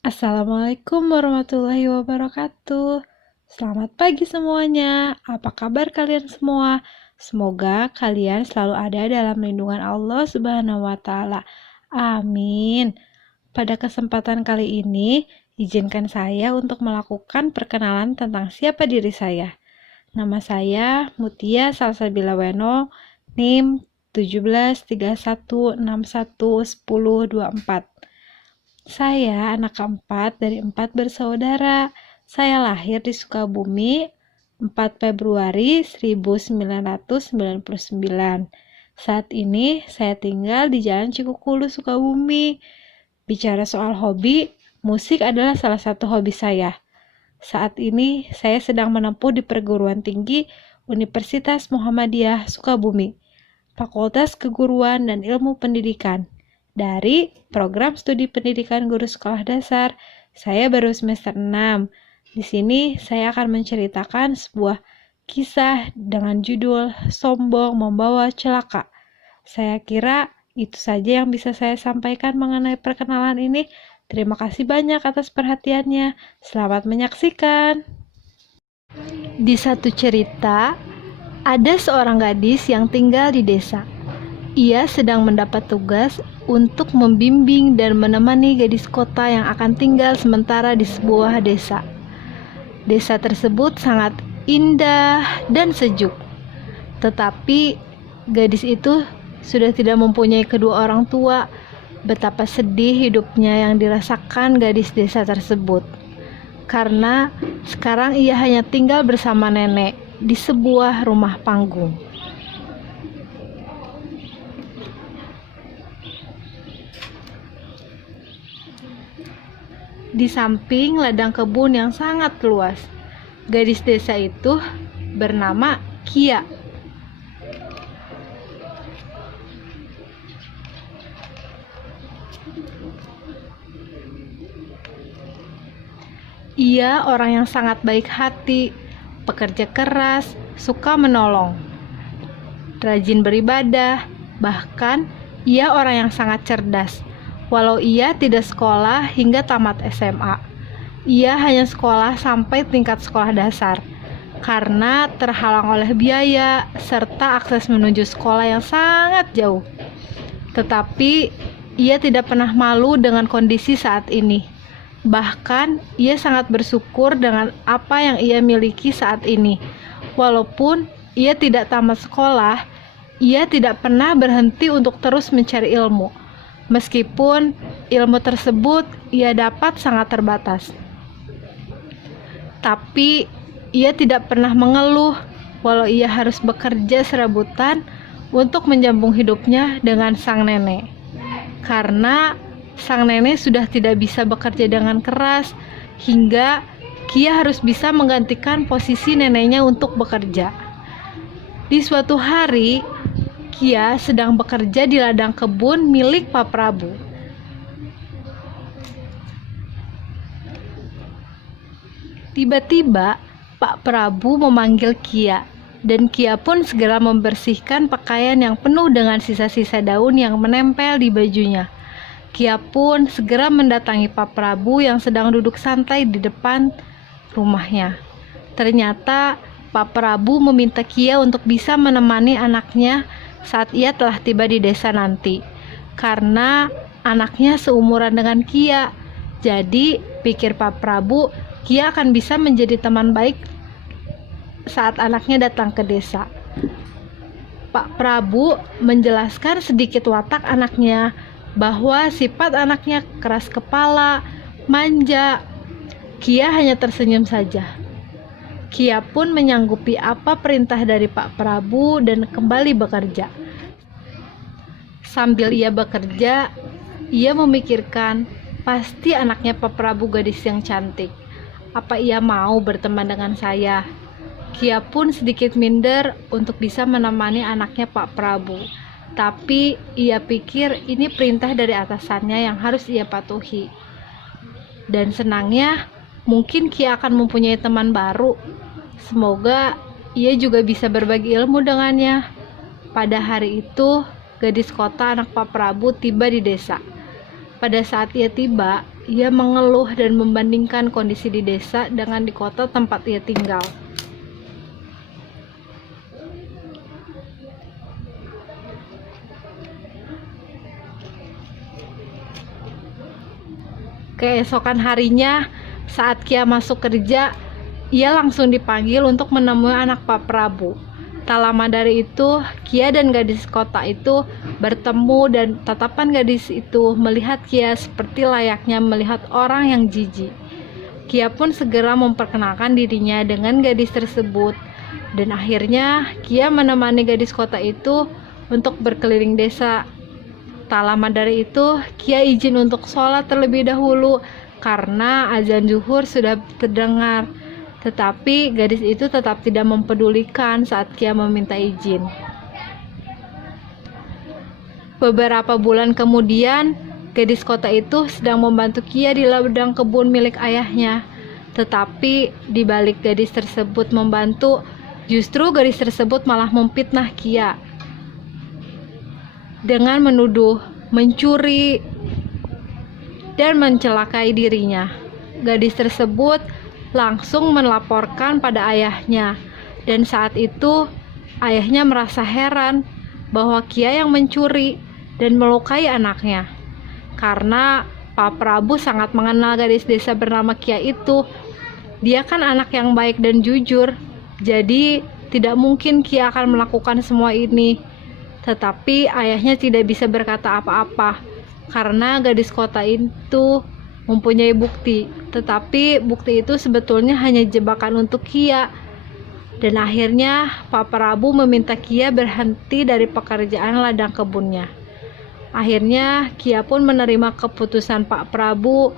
Assalamualaikum warahmatullahi wabarakatuh. Selamat pagi semuanya. Apa kabar kalian semua? Semoga kalian selalu ada dalam lindungan Allah Subhanahu wa taala. Amin. Pada kesempatan kali ini, izinkan saya untuk melakukan perkenalan tentang siapa diri saya. Nama saya Mutia Salsabila Weno, NIM 1731611024. Saya anak keempat dari 4 bersaudara. Saya lahir di Sukabumi 4 Februari 1999. Saat ini saya tinggal di Jalan Cikukulu, Sukabumi. Bicara soal hobi, musik adalah salah satu hobi saya. Saat ini saya sedang menempuh di perguruan tinggi Universitas Muhammadiyah Sukabumi, Fakultas Keguruan dan Ilmu Pendidikan. Dari program studi pendidikan guru sekolah dasar, saya baru semester 6. Di sini saya akan menceritakan sebuah kisah dengan judul Sombong Membawa Celaka. Saya kira itu saja yang bisa saya sampaikan mengenai perkenalan ini. Terima kasih banyak atas perhatiannya. Selamat menyaksikan. Di satu cerita, ada seorang gadis yang tinggal di desa. Ia sedang mendapat tugas untuk membimbing dan menemani gadis kota yang akan tinggal sementara di sebuah desa. Desa tersebut sangat indah dan sejuk. Tetapi gadis itu sudah tidak mempunyai kedua orang tua. Betapa sedih hidupnya yang dirasakan gadis desa tersebut. Karena sekarang ia hanya tinggal bersama nenek di sebuah rumah panggung. Di samping ladang kebun yang sangat luas, gadis desa itu bernama Kia. Ia orang yang sangat baik hati, pekerja keras, suka menolong, rajin beribadah, bahkan ia orang yang sangat cerdas. Walau ia tidak sekolah hingga tamat SMA, ia hanya sekolah sampai tingkat sekolah dasar karena terhalang oleh biaya serta akses menuju sekolah yang sangat jauh. Tetapi ia tidak pernah malu dengan kondisi saat ini. Bahkan ia sangat bersyukur dengan apa yang ia miliki saat ini. Walaupun ia tidak tamat sekolah, ia tidak pernah berhenti untuk terus mencari ilmu. Meskipun ilmu tersebut ia dapat sangat terbatas. Tapi ia tidak pernah mengeluh walau ia harus bekerja serabutan untuk menyambung hidupnya dengan sang nenek. Karena sang nenek sudah tidak bisa bekerja dengan keras hingga Kia harus bisa menggantikan posisi neneknya untuk bekerja. Di suatu hari, Kia sedang bekerja di ladang kebun milik Pak Prabu. Tiba-tiba Pak Prabu memanggil Kia, dan Kia pun segera membersihkan pakaian yang penuh dengan sisa-sisa daun yang menempel di bajunya. Kia pun segera mendatangi Pak Prabu yang sedang duduk santai di depan rumahnya. Ternyata Pak Prabu meminta Kia untuk bisa menemani anaknya saat ia telah tiba di desa nanti, karena anaknya seumuran dengan Kia. Jadi pikir Pak Prabu, Kia akan bisa menjadi teman baik saat anaknya datang ke desa. Pak Prabu menjelaskan sedikit watak anaknya, bahwa sifat anaknya keras kepala, manja. Kia hanya tersenyum saja. Kia pun menyanggupi apa perintah dari Pak Prabu dan kembali bekerja. Sambil ia bekerja, ia memikirkan, pasti anaknya Pak Prabu gadis yang cantik. Apa ia mau berteman dengan saya? Kia pun sedikit minder untuk bisa menemani anaknya Pak Prabu. Tapi ia pikir ini perintah dari atasannya yang harus ia patuhi. Dan senangnya, mungkin Kia akan mempunyai teman baru. Semoga ia juga bisa berbagi ilmu dengannya. Pada hari itu, gadis kota anak Pak Prabu tiba di desa. Pada saat ia tiba, Ia mengeluh dan membandingkan kondisi di desa dengan di kota tempat ia tinggal. Keesokan harinya, saat Kia masuk kerja, ia langsung dipanggil untuk menemui anak Pak Prabu. Tak lama dari itu, Kia dan gadis kota itu bertemu dan tatapan gadis itu melihat Kia seperti layaknya melihat orang yang jijik. Kia pun segera memperkenalkan dirinya dengan gadis tersebut, dan akhirnya Kia menemani gadis kota itu untuk berkeliling desa. Tak lama dari itu, Kia izin untuk sholat terlebih dahulu karena azan zuhur sudah terdengar. Tetapi gadis itu tetap tidak mempedulikan saat Kia meminta izin. Beberapa bulan kemudian, gadis kota itu sedang membantu Kia di ladang kebun milik ayahnya. Tetapi di balik gadis tersebut membantu, justru gadis tersebut malah memfitnah Kia dengan menuduh mencuri dan mencelakai dirinya. Gadis tersebut langsung melaporkan pada ayahnya, dan saat itu ayahnya merasa heran bahwa Kia yang mencuri dan melukai anaknya. Karena Pak Prabu sangat mengenal gadis desa bernama Kia itu. Dia kan anak yang baik dan jujur, jadi tidak mungkin Kia akan melakukan semua ini. Tetapi ayahnya tidak bisa berkata apa-apa karena gadis kota itu mempunyai bukti. Tetapi bukti itu sebetulnya hanya jebakan untuk Kia. Dan akhirnya Pak Prabu meminta Kia berhenti dari pekerjaan ladang kebunnya. Akhirnya Kia pun menerima keputusan Pak Prabu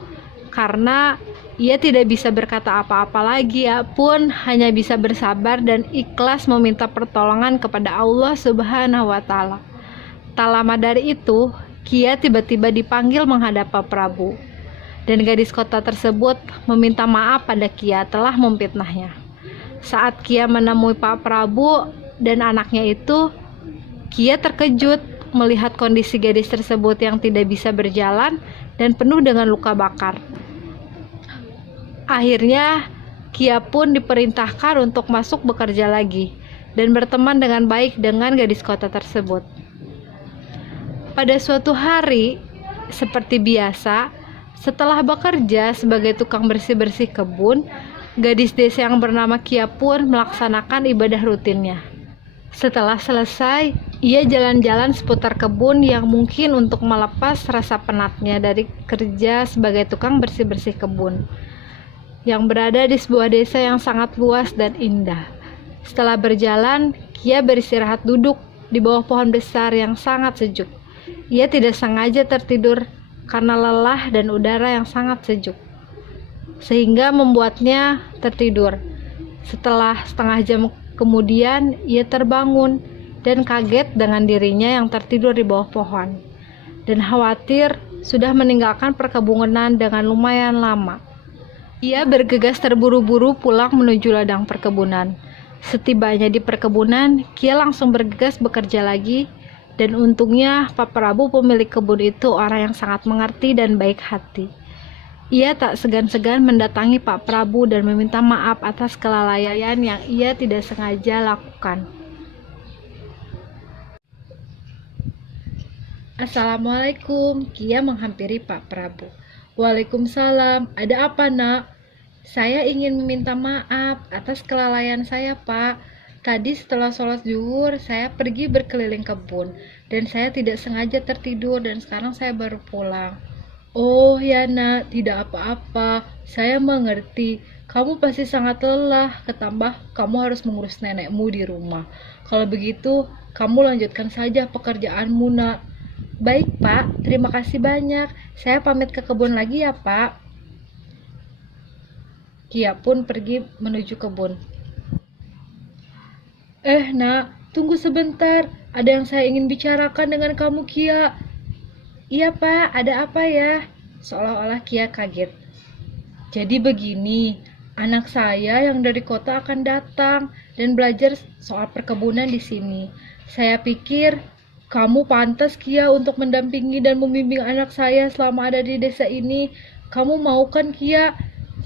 karena ia tidak bisa berkata apa-apa lagi, ya pun hanya bisa bersabar dan ikhlas meminta pertolongan kepada Allah Subhanahu wa Ta'ala. Tak lama dari itu, Kia tiba-tiba dipanggil menghadap Pak Prabu, dan gadis kota tersebut meminta maaf pada Kia telah memfitnahnya. Saat Kia menemui Pak Prabu dan anaknya itu, Kia terkejut melihat kondisi gadis tersebut yang tidak bisa berjalan dan penuh dengan luka bakar. Akhirnya, Kia pun diperintahkan untuk masuk bekerja lagi dan berteman dengan baik dengan gadis kota tersebut. Pada suatu hari, seperti biasa, setelah bekerja sebagai tukang bersih-bersih kebun, gadis desa yang bernama Kia pun melaksanakan ibadah rutinnya. Setelah selesai, ia jalan-jalan seputar kebun yang mungkin untuk melepas rasa penatnya dari kerja sebagai tukang bersih-bersih kebun yang berada di sebuah desa yang sangat luas dan indah. Setelah berjalan, Kia beristirahat duduk di bawah pohon besar yang sangat sejuk. Ia tidak sengaja tertidur karena lelah dan udara yang sangat sejuk, sehingga membuatnya tertidur. Setelah setengah jam kemudian, ia terbangun dan kaget dengan dirinya yang tertidur di bawah pohon, dan khawatir sudah meninggalkan perkebunan dengan lumayan lama. Ia bergegas terburu-buru pulang menuju ladang perkebunan. Setibanya di perkebunan, Kia langsung bergegas bekerja lagi, dan untungnya Pak Prabu pemilik kebun itu orang yang sangat mengerti dan baik hati. Ia tak segan-segan mendatangi Pak Prabu dan meminta maaf atas kelalaian yang ia tidak sengaja lakukan. Assalamualaikum, Kia menghampiri Pak Prabu. Waalaikumsalam, ada apa nak? Saya ingin meminta maaf atas kelalaian saya, Pak. Tadi setelah sholat zuhur, saya pergi berkeliling kebun dan saya tidak sengaja tertidur dan sekarang saya baru pulang. Oh ya nak, tidak apa-apa, saya mengerti. Kamu pasti sangat lelah, ketambah kamu harus mengurus nenekmu di rumah. Kalau begitu, kamu lanjutkan saja pekerjaanmu nak. Baik Pak, terima kasih banyak. Saya pamit ke kebun lagi ya Pak. Kia pun pergi menuju kebun. Nak, tunggu sebentar. Ada yang saya ingin bicarakan dengan kamu, Kia. Iya, Pak. Ada apa ya? Seolah-olah Kia kaget. Jadi begini, anak saya yang dari kota akan datang dan belajar soal perkebunan di sini. Saya pikir kamu pantas, Kia, untuk mendampingi dan membimbing anak saya selama ada di desa ini. Kamu mau kan, Kia?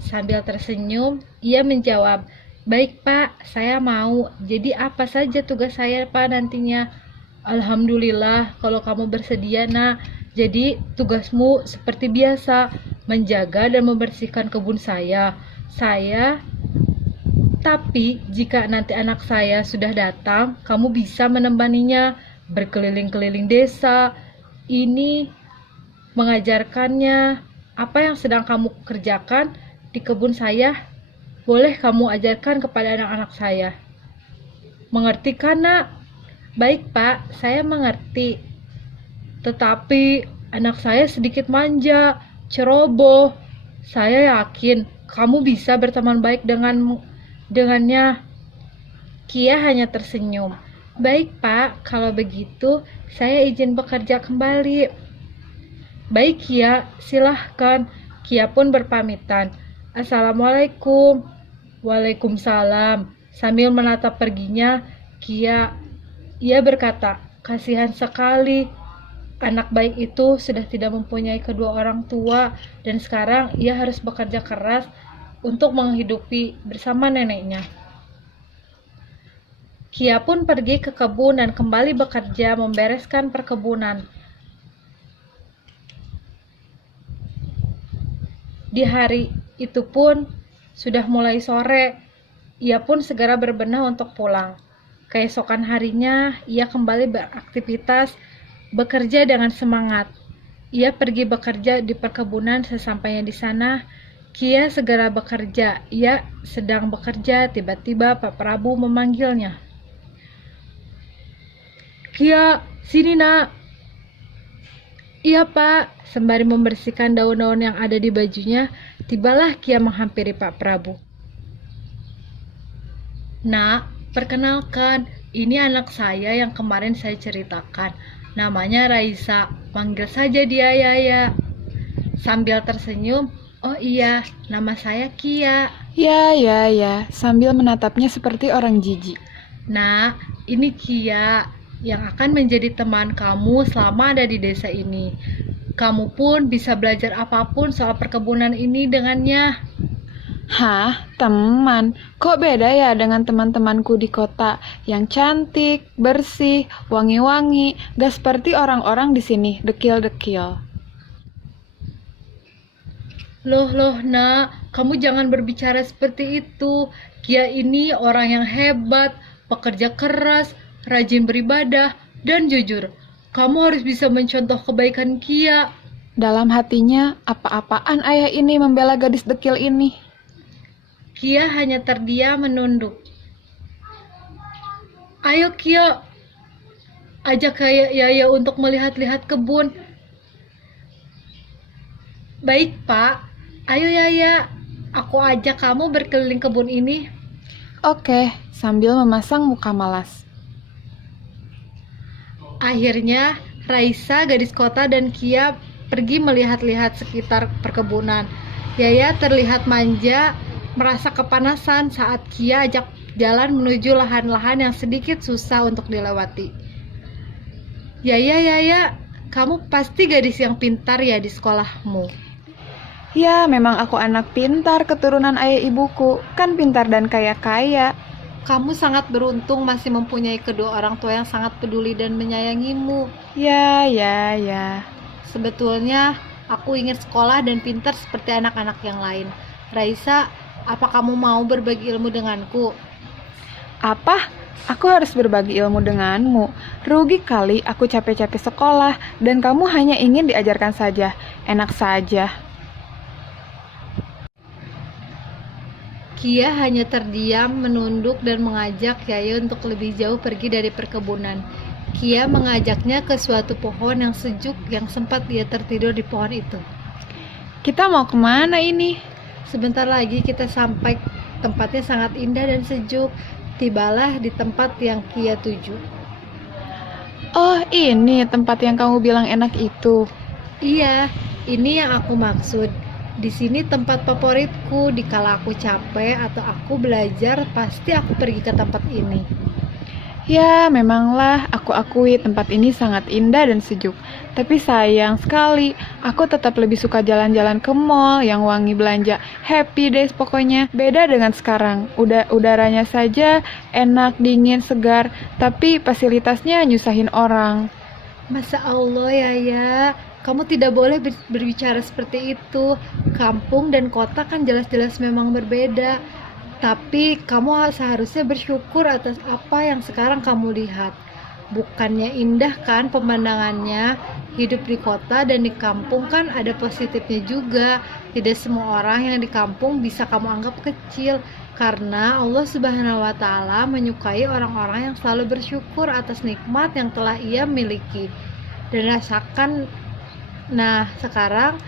Sambil tersenyum, ia menjawab, baik Pak, saya mau. Jadi apa saja tugas saya Pak nantinya? Alhamdulillah kalau kamu bersedia nak. Jadi tugasmu seperti biasa, menjaga dan membersihkan kebun saya. Tapi jika nanti anak saya sudah datang, kamu bisa menemaninya berkeliling-keliling desa. Ini mengajarkannya apa yang sedang kamu kerjakan di kebun saya. Boleh kamu ajarkan kepada anak-anak saya. Mengerti kan nak? Baik Pak, saya mengerti. Tetapi anak saya sedikit manja, ceroboh. Saya yakin kamu bisa berteman baik dengannya. Kia hanya tersenyum. Baik Pak, kalau begitu saya izin bekerja kembali. Baik Kia, silahkan. Kia pun berpamitan. Assalamualaikum. Waalaikumsalam. Sambil menatap perginya, ia berkata, kasihan sekali. Anak baik itu sudah tidak mempunyai kedua orang tua dan sekarang ia harus bekerja keras untuk menghidupi bersama neneknya. Kia pun pergi ke kebun dan kembali bekerja membereskan perkebunan. Di hari itu pun sudah mulai sore. Ia pun segera berbenah untuk pulang. Keesokan harinya, ia kembali beraktivitas, bekerja dengan semangat. Ia pergi bekerja di perkebunan. Sesampainya di sana, Kia segera bekerja. Ia sedang bekerja, tiba-tiba Pak Prabu memanggilnya. Kia, sini nak. Iya Pak, sembari membersihkan daun-daun yang ada di bajunya, tibalah Kia menghampiri Pak Prabu. Nak, perkenalkan, ini anak saya yang kemarin saya ceritakan. Namanya Raisa, panggil saja dia Yaya. Sambil tersenyum, oh iya, nama saya Kia. Ya, sambil menatapnya seperti orang jijik. Nah, ini Kia yang akan menjadi teman kamu selama ada di desa ini. Kamu pun bisa belajar apapun soal perkebunan ini dengannya. Hah, teman? Kok beda ya dengan teman-temanku di kota yang cantik, bersih, wangi-wangi, gak seperti orang-orang di sini, dekil-dekil. Loh, nak, kamu jangan berbicara seperti itu. Kia ini orang yang hebat, pekerja keras, rajin beribadah, dan jujur. Kamu harus bisa mencontoh kebaikan Kia. Dalam hatinya, apa-apaan ayah ini membela gadis dekil ini? Kia hanya terdiam menunduk. Ayo Kia, ajak Yaya untuk melihat-lihat kebun. Baik Pak, ayo Yaya, aku ajak kamu berkeliling kebun ini. Oke, sambil memasang muka malas. Akhirnya, Raisa, gadis kota, dan Kia pergi melihat-lihat sekitar perkebunan. Yaya terlihat manja, merasa kepanasan saat Kia ajak jalan menuju lahan-lahan yang sedikit susah untuk dilewati. Yaya, kamu pasti gadis yang pintar ya di sekolahmu. Ya, memang aku anak pintar keturunan ayah ibuku, kan pintar dan kaya-kaya. Kamu sangat beruntung masih mempunyai kedua orang tua yang sangat peduli dan menyayangimu. Ya. Sebetulnya, aku ingin sekolah dan pintar seperti anak-anak yang lain. Raisa, apa kamu mau berbagi ilmu denganku? Apa? Aku harus berbagi ilmu denganmu. Rugi kali aku capek-capek sekolah dan kamu hanya ingin diajarkan saja. Enak saja. Kia hanya terdiam, menunduk, dan mengajak Yaya untuk lebih jauh pergi dari perkebunan. Kia mengajaknya ke suatu pohon yang sejuk yang sempat dia tertidur di pohon itu. Kita mau kemana ini? Sebentar lagi kita sampai. Tempatnya sangat indah dan sejuk. Tibalah di tempat yang Kia tuju. Oh, ini tempat yang kamu bilang enak itu. Iya, ini yang aku maksud. Di sini tempat favoritku. Dikala aku capek atau aku belajar, pasti aku pergi ke tempat ini. Ya, memanglah aku akui tempat ini sangat indah dan sejuk. Tapi sayang sekali, aku tetap lebih suka jalan-jalan ke mall yang wangi belanja. Happy days pokoknya. Beda dengan sekarang. Udaranya saja enak, dingin, segar, tapi fasilitasnya nyusahin orang. Masa Allah ya, kamu tidak boleh berbicara seperti itu. Kampung dan kota kan jelas-jelas memang berbeda. Tapi kamu seharusnya bersyukur atas apa yang sekarang kamu lihat. Bukannya indah kan pemandangannya? Hidup di kota dan di kampung kan ada positifnya juga. Tidak semua orang yang di kampung bisa kamu anggap kecil. Karena Allah Subhanahu wa Ta'ala menyukai orang-orang yang selalu bersyukur atas nikmat yang telah Ia miliki dan rasakan. Nah, sekarang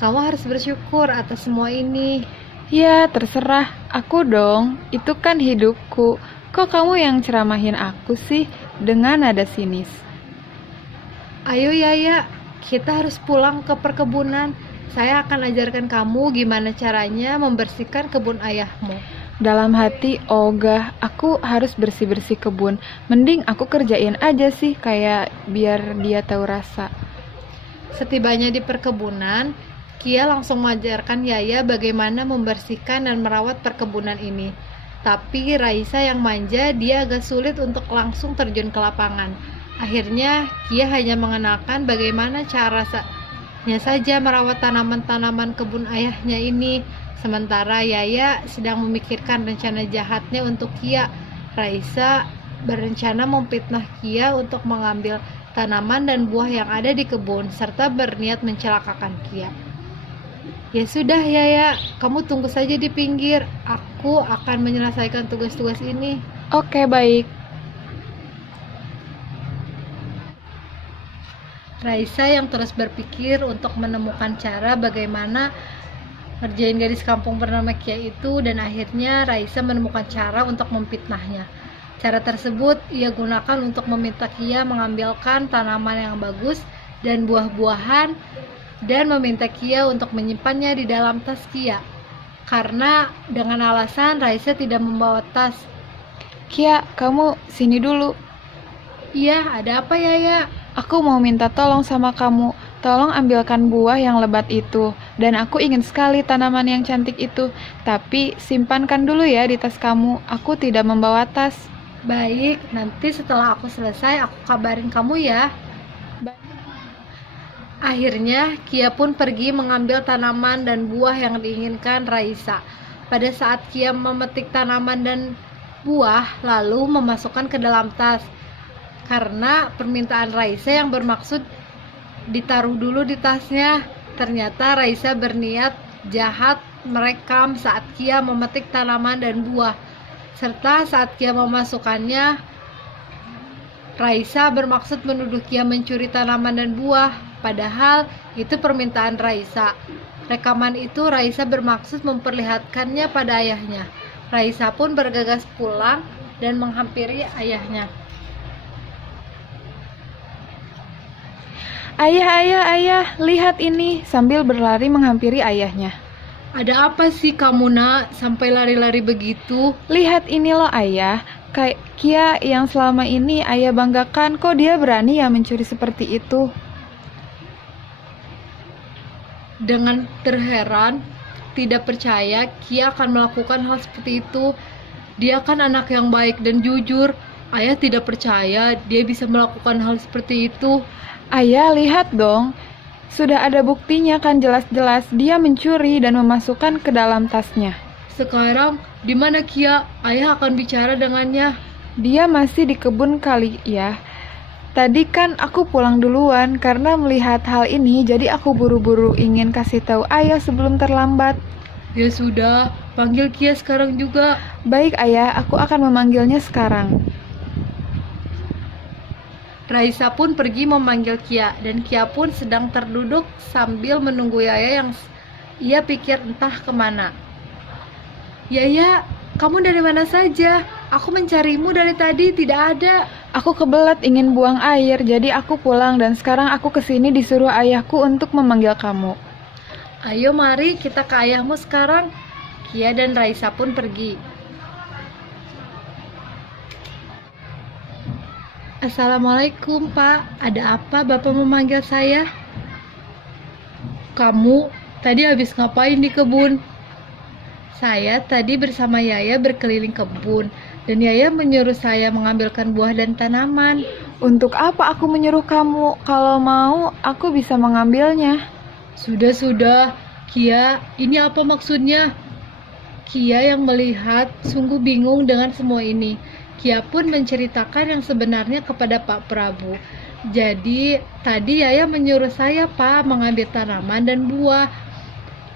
kamu harus bersyukur atas semua ini. Ya, terserah. Aku dong. Itu kan hidupku. Kok kamu yang ceramahin aku sih dengan nada sinis? Ayo Yaya, kita harus pulang ke perkebunan. Saya akan ajarkan kamu gimana caranya membersihkan kebun ayahmu. Dalam hati, ogah, aku harus bersih-bersih kebun. Mending aku kerjain aja sih, kayak biar dia tahu rasa. Setibanya di perkebunan, Kia langsung mengajarkan Yaya bagaimana membersihkan dan merawat perkebunan ini. Tapi Raisa yang manja, dia agak sulit untuk langsung terjun ke lapangan. Akhirnya, Kia hanya mengenalkan bagaimana caranya saja merawat tanaman-tanaman kebun ayahnya ini. Sementara Yaya sedang memikirkan rencana jahatnya untuk Kia. Raisa berencana memfitnah Kia untuk mengambil tanaman dan buah yang ada di kebun, serta berniat mencelakakan Kia. Ya sudah Yaya, kamu tunggu saja di pinggir. Aku akan menyelesaikan tugas-tugas ini. Oke, baik. Raisa yang terus berpikir untuk menemukan cara bagaimana ngerjain gadis kampung bernama Kia itu, dan akhirnya Raisa menemukan cara untuk memfitnahnya. Cara tersebut ia gunakan untuk meminta Kia mengambilkan tanaman yang bagus dan buah-buahan dan meminta Kia untuk menyimpannya di dalam tas Kia. Karena dengan alasan Raisa tidak membawa tas. Kia, kamu sini dulu. Iya, ada apa Yaya? Aku mau minta tolong sama kamu. Tolong ambilkan buah yang lebat itu. Dan aku ingin sekali tanaman yang cantik itu. Tapi simpankan dulu ya di tas kamu. Aku tidak membawa tas. Baik, nanti setelah aku selesai aku kabarin kamu ya. Akhirnya Kia pun pergi mengambil tanaman dan buah yang diinginkan Raisa. Pada saat Kia memetik tanaman dan buah lalu memasukkan ke dalam tas. Karena permintaan Raisa yang bermaksud ditaruh dulu di tasnya. Ternyata Raisa berniat jahat merekam saat Kia memetik tanaman dan buah. Serta saat Kia memasukkannya, Raisa bermaksud menuduh Kia mencuri tanaman dan buah. Padahal itu permintaan Raisa. Rekaman itu Raisa bermaksud memperlihatkannya pada ayahnya. Raisa pun bergegas pulang dan menghampiri ayahnya. Ayah, lihat ini, sambil berlari menghampiri ayahnya. Ada apa sih kamu nak, sampai lari-lari begitu? Lihat ini loh ayah, kayak Kia yang selama ini ayah banggakan, kok dia berani ya mencuri seperti itu? Dengan terheran, tidak percaya Kia akan melakukan hal seperti itu. Dia kan anak yang baik dan jujur. Ayah tidak percaya dia bisa melakukan hal seperti itu. Ayah, lihat dong. Sudah ada buktinya kan jelas-jelas dia mencuri dan memasukkan ke dalam tasnya. Sekarang, di mana Kia? Ayah akan bicara dengannya. Dia masih di kebun kali ya. Tadi kan aku pulang duluan karena melihat hal ini, jadi aku buru-buru ingin kasih tahu ayah sebelum terlambat. Ya sudah, panggil Kia sekarang juga. Baik ayah, aku akan memanggilnya sekarang. Raisa pun pergi memanggil Kia, dan Kia pun sedang terduduk sambil menunggu Yaya yang ia pikir entah kemana. Yaya, kamu dari mana saja? Aku mencarimu dari tadi, tidak ada. Aku kebelet ingin buang air, jadi aku pulang dan sekarang aku kesini disuruh ayahku untuk memanggil kamu. Ayo mari kita ke ayahmu sekarang. Kia dan Raisa pun pergi. Assalamualaikum, Pak. Ada apa Bapak memanggil saya? Kamu tadi habis ngapain di kebun? Saya tadi bersama Yaya berkeliling kebun, dan Yaya menyuruh saya mengambilkan buah dan tanaman. Untuk apa aku menyuruh kamu? Kalau mau, aku bisa mengambilnya. Sudah, Kia, ini apa maksudnya? Kia yang melihat sungguh bingung dengan semua ini. Kia pun menceritakan yang sebenarnya kepada Pak Prabu. Jadi, tadi Yaya menyuruh saya, Pak, mengambil tanaman dan buah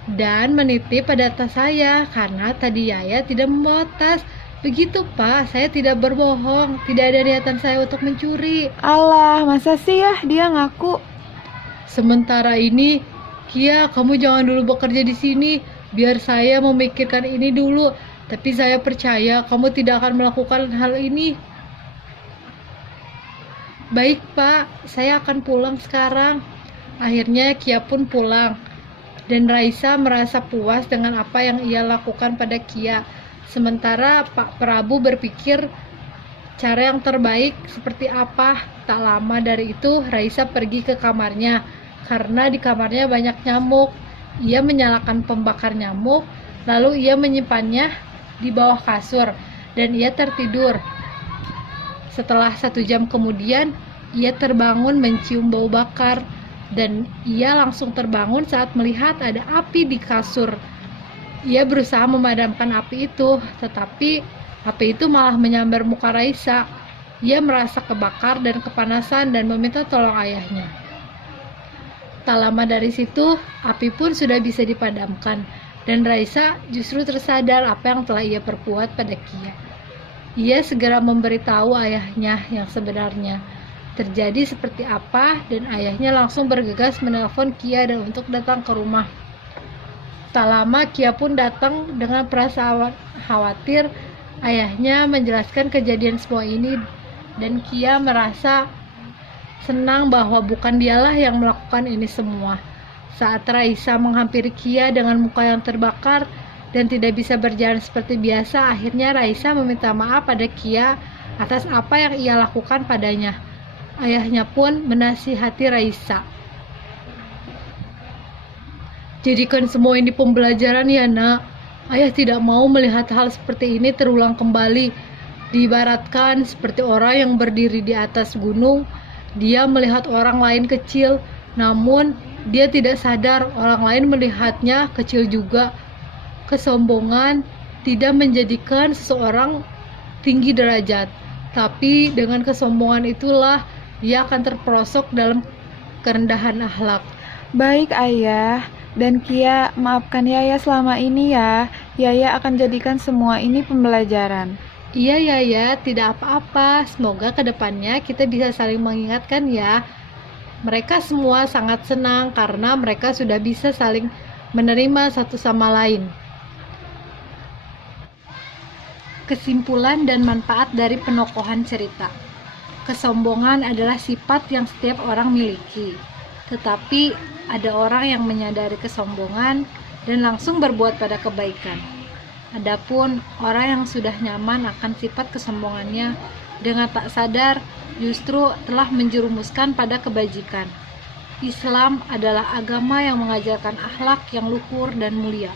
dan menitip pada tas saya karena tadi Yaya tidak membawa tas. Begitu, Pak. Saya tidak berbohong. Tidak ada niatan saya untuk mencuri. Alah, masa sih ya dia ngaku? Sementara ini, Kia, kamu jangan dulu bekerja di sini. Biar saya memikirkan ini dulu. Tapi saya percaya kamu tidak akan melakukan hal ini. Baik, Pak. Saya akan pulang sekarang. Akhirnya Kia pun pulang. Dan Raisa merasa puas dengan apa yang ia lakukan pada Kia. Sementara Pak Prabu berpikir cara yang terbaik seperti apa. Tak lama dari itu, Raisa pergi ke kamarnya. Karena di kamarnya banyak nyamuk. Ia menyalakan pembakar nyamuk, lalu ia menyimpannya di bawah kasur, dan ia tertidur. Setelah 1 jam kemudian, ia terbangun mencium bau bakar, dan ia langsung terbangun saat melihat ada api di kasur. Ia berusaha memadamkan api itu, tetapi api itu malah menyambar muka Raisa. Ia merasa kebakar dan kepanasan dan meminta tolong ayahnya. Tak lama dari situ, api pun sudah bisa dipadamkan, dan Raisa justru tersadar apa yang telah ia perbuat pada Kia. Ia segera memberitahu ayahnya yang sebenarnya terjadi seperti apa, dan ayahnya langsung bergegas menelpon Kia dan untuk datang ke rumah. Tak lama Kia pun datang dengan perasaan khawatir. Ayahnya menjelaskan kejadian semua ini, dan Kia merasa senang bahwa bukan dialah yang melakukan ini semua. Saat Raisa menghampiri Kia dengan muka yang terbakar dan tidak bisa berjalan seperti biasa, akhirnya Raisa meminta maaf pada Kia atas apa yang ia lakukan padanya. Ayahnya pun menasihati Raisa. Jadikan semua ini pembelajaran ya, Nak. Ayah tidak mau melihat hal seperti ini terulang kembali. Diibaratkan seperti orang yang berdiri di atas gunung. Dia melihat orang lain kecil, namun dia tidak sadar orang lain melihatnya kecil juga. Kesombongan tidak menjadikan seseorang tinggi derajat, tapi dengan kesombongan itulah dia akan terperosok dalam kerendahan akhlak. Baik ayah, dan Kia maafkan Yaya selama ini ya. Yaya akan jadikan semua ini pembelajaran. Iya Yaya, tidak apa-apa. Semoga kedepannya kita bisa saling mengingatkan ya. Mereka semua sangat senang karena mereka sudah bisa saling menerima satu sama lain. Kesimpulan dan manfaat dari penokohan cerita. Kesombongan adalah sifat yang setiap orang miliki. Tetapi ada orang yang menyadari kesombongan dan langsung berbuat pada kebaikan. Adapun orang yang sudah nyaman akan sifat kesombongannya dengan tak sadar justru telah menjerumuskan pada kebajikan. Islam adalah agama yang mengajarkan akhlak yang luhur dan mulia.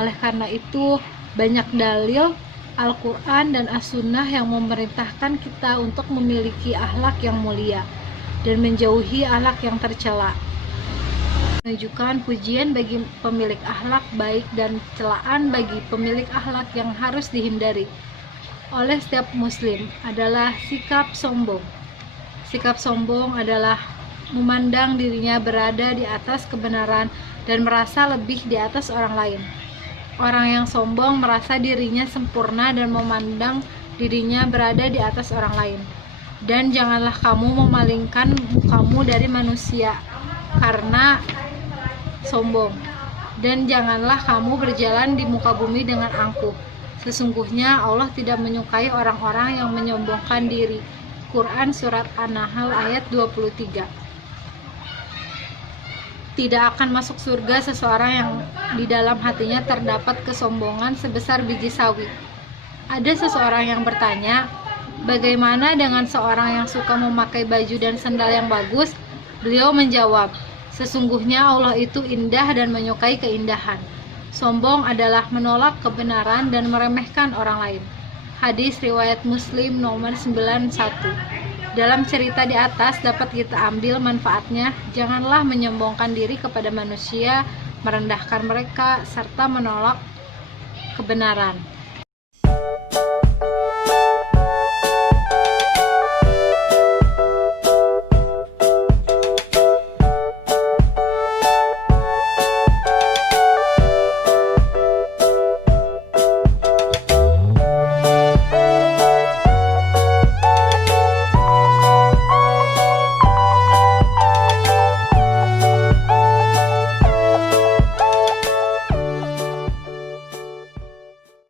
Oleh karena itu, banyak dalil Al-Quran dan As-Sunnah yang memerintahkan kita untuk memiliki akhlak yang mulia dan menjauhi akhlak yang tercela. Menunjukkan pujian bagi pemilik akhlak baik dan celaan bagi pemilik akhlak yang harus dihindari oleh setiap muslim adalah sikap sombong. Sikap sombong adalah memandang dirinya berada di atas kebenaran dan merasa lebih di atas orang lain. Orang yang sombong merasa dirinya sempurna dan memandang dirinya berada di atas orang lain. Dan janganlah kamu memalingkan mukamu dari manusia karena sombong, dan janganlah kamu berjalan di muka bumi dengan angkuh. Sesungguhnya Allah tidak menyukai orang-orang yang menyombongkan diri. Quran Surat An-Nahl ayat 23. Tidak akan masuk surga seseorang yang di dalam hatinya terdapat kesombongan sebesar biji sawi. Ada seseorang yang bertanya, Bagaimana dengan seorang yang suka memakai baju dan sendal yang bagus? Beliau menjawab, sesungguhnya Allah itu indah dan menyukai keindahan. Sombong adalah menolak kebenaran dan meremehkan orang lain. Hadis riwayat Muslim nomor 91. Dalam cerita di atas dapat kita ambil manfaatnya, janganlah menyombongkan diri kepada manusia, merendahkan mereka, serta menolak kebenaran.